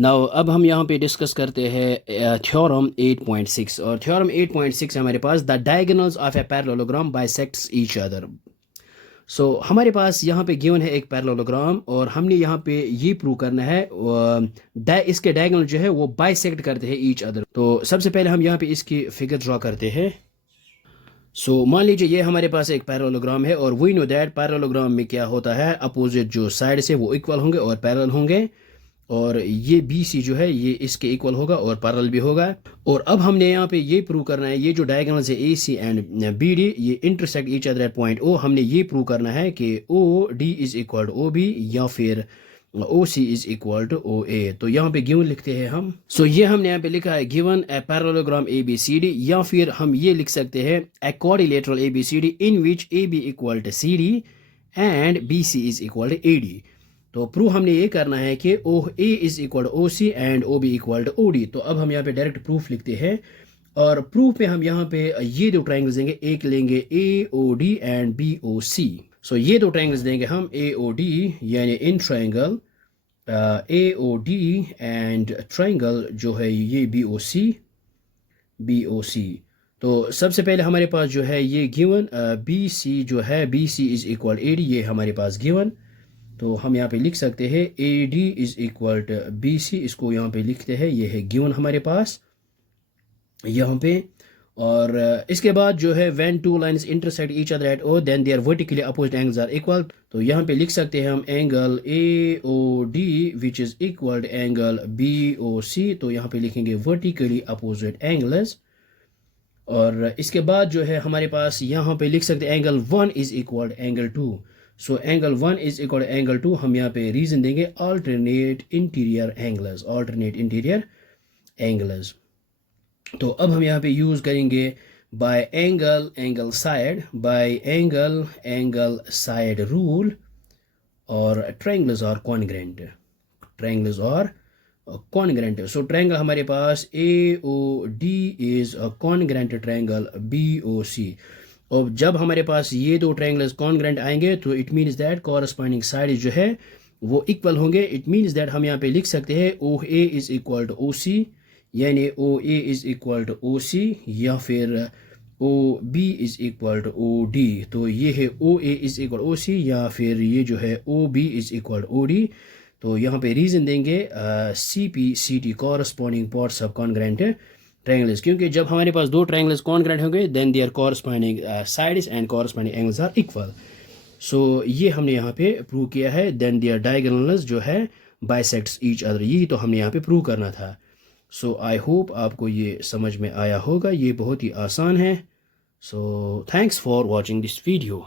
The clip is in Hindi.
नाउ अब हम यहाँ पे डिस्कस करते हैं थ्योरम 8.6 और थ्योरम 8.6 हमारे पास the diagonals of a parallelogram bisects each other. So हमारे पास यहाँ पे गिवन है एक पैरेललोग्राम और हमने यहाँ पे ये प्रूव करना है इसके डायगोनल जो है वो बाइसेक्ट करते हैं ईच अदर। तो सबसे पहले हम यहाँ पे इसकी फिगर ड्रॉ करते हैं। सो मान लीजिए ये हमारे पास एक पैरेललोग्राम है और वी नो दैट पैरेललोग्राम में क्या होता है, अपोजिट जो साइड से वो इक्वल होंगे और पैरेलल होंगे, और ये बी सी जो है ये इसके इक्वल होगा और पैरेलल भी होगा। और अब हमने यहाँ पे ये प्रूव करना है ये जो डायगोनल्स है A C and B D ये intersect each other at point O. हमने ये प्रूव करना है कि O D is equal to O B या फिर O C is equal to O A. तो यहाँ पे गिवन लिखते हैं हम। सो ये हमने यहाँ पे लिखा है given a parallelogram A B C D, या फिर हम ये लिख सकते हैं a quadrilateral A B C D in which A B equal to C D and B C is equal to A D. तो प्रूव हमने ये करना है कि O A is equal to O C and O B equal to O D. तो अब हम यहाँ पे डायरेक्ट प्रूफ लिखते हैं और प्रूफ में हम यहाँ पे ये दो ट्रायंगल्स देंगे, एक लेंगे A O D and B O C. So ये दो ट्रायंगल्स देंगे हम ए ओ डी यानी in triangle A O D and triangle जो है ये B O C B O C. तो सबसे पहले हमारे पास जो है ये गिवन बी सी जो है B C is equal A D, ये हमारे पास गिवन। तो हम यहाँ पे लिख सकते हैं A D is equal to B C, इसको यहाँ पे लिखते हैं, ये है गिवन हमारे पास यहाँ पे। और इसके बाद जो है when two lines intersect each other at O then their vertically opposite angles are equal. तो यहाँ पे लिख सकते हैं हम angle A O D which is equal to angle B O C. तो यहाँ पे लिखेंगे वर्टिकली अपोजिट एंगल्स। और इसके बाद जो है हमारे पास यहाँ पे लिख सकते हैं angle 1 is equal to angle 2। So angle 1 is equal to angle 2, हम यहाँ पे रीजन देंगे alternate interior angles, alternate interior angles. तो अब हम यहाँ पे यूज करेंगे by angle angle side, by angle angle side rule, और triangles are congruent, triangles are congruent. So triangle हमारे पास A O D is a congruent triangle B O C. और जब हमारे पास ये दो ट्रायंगल्स कॉन्ग्रेंट आएंगे तो it means that corresponding side जो है वो इक्वल होंगे। इट मीन्स दैट हम यहाँ पे लिख सकते हैं O A is equal to O C, यानी O A is equal to O C, या फिर O B is equal to O D. तो ये है ओ A is equal O C, या फिर ये जो है O B is equal O D. तो यहाँ पे रीजन देंगे C P C T corresponding parts of congruent triangles, क्योंकि जब हमारे पास दो ट्रायंगल्स कॉन्ग्रेंट होंगे then their corresponding sides and corresponding angles are equal. So ये हमने यहाँ पे प्रूव किया है। देन देयर डायगोनल्स जो है बाइसेक्ट्स ईच अदर, यही तो हमने यहाँ पे प्रूव करना था। सो आई होप आपको ये समझ में आया होगा, ये बहुत ही आसान है। So thanks for watching this video.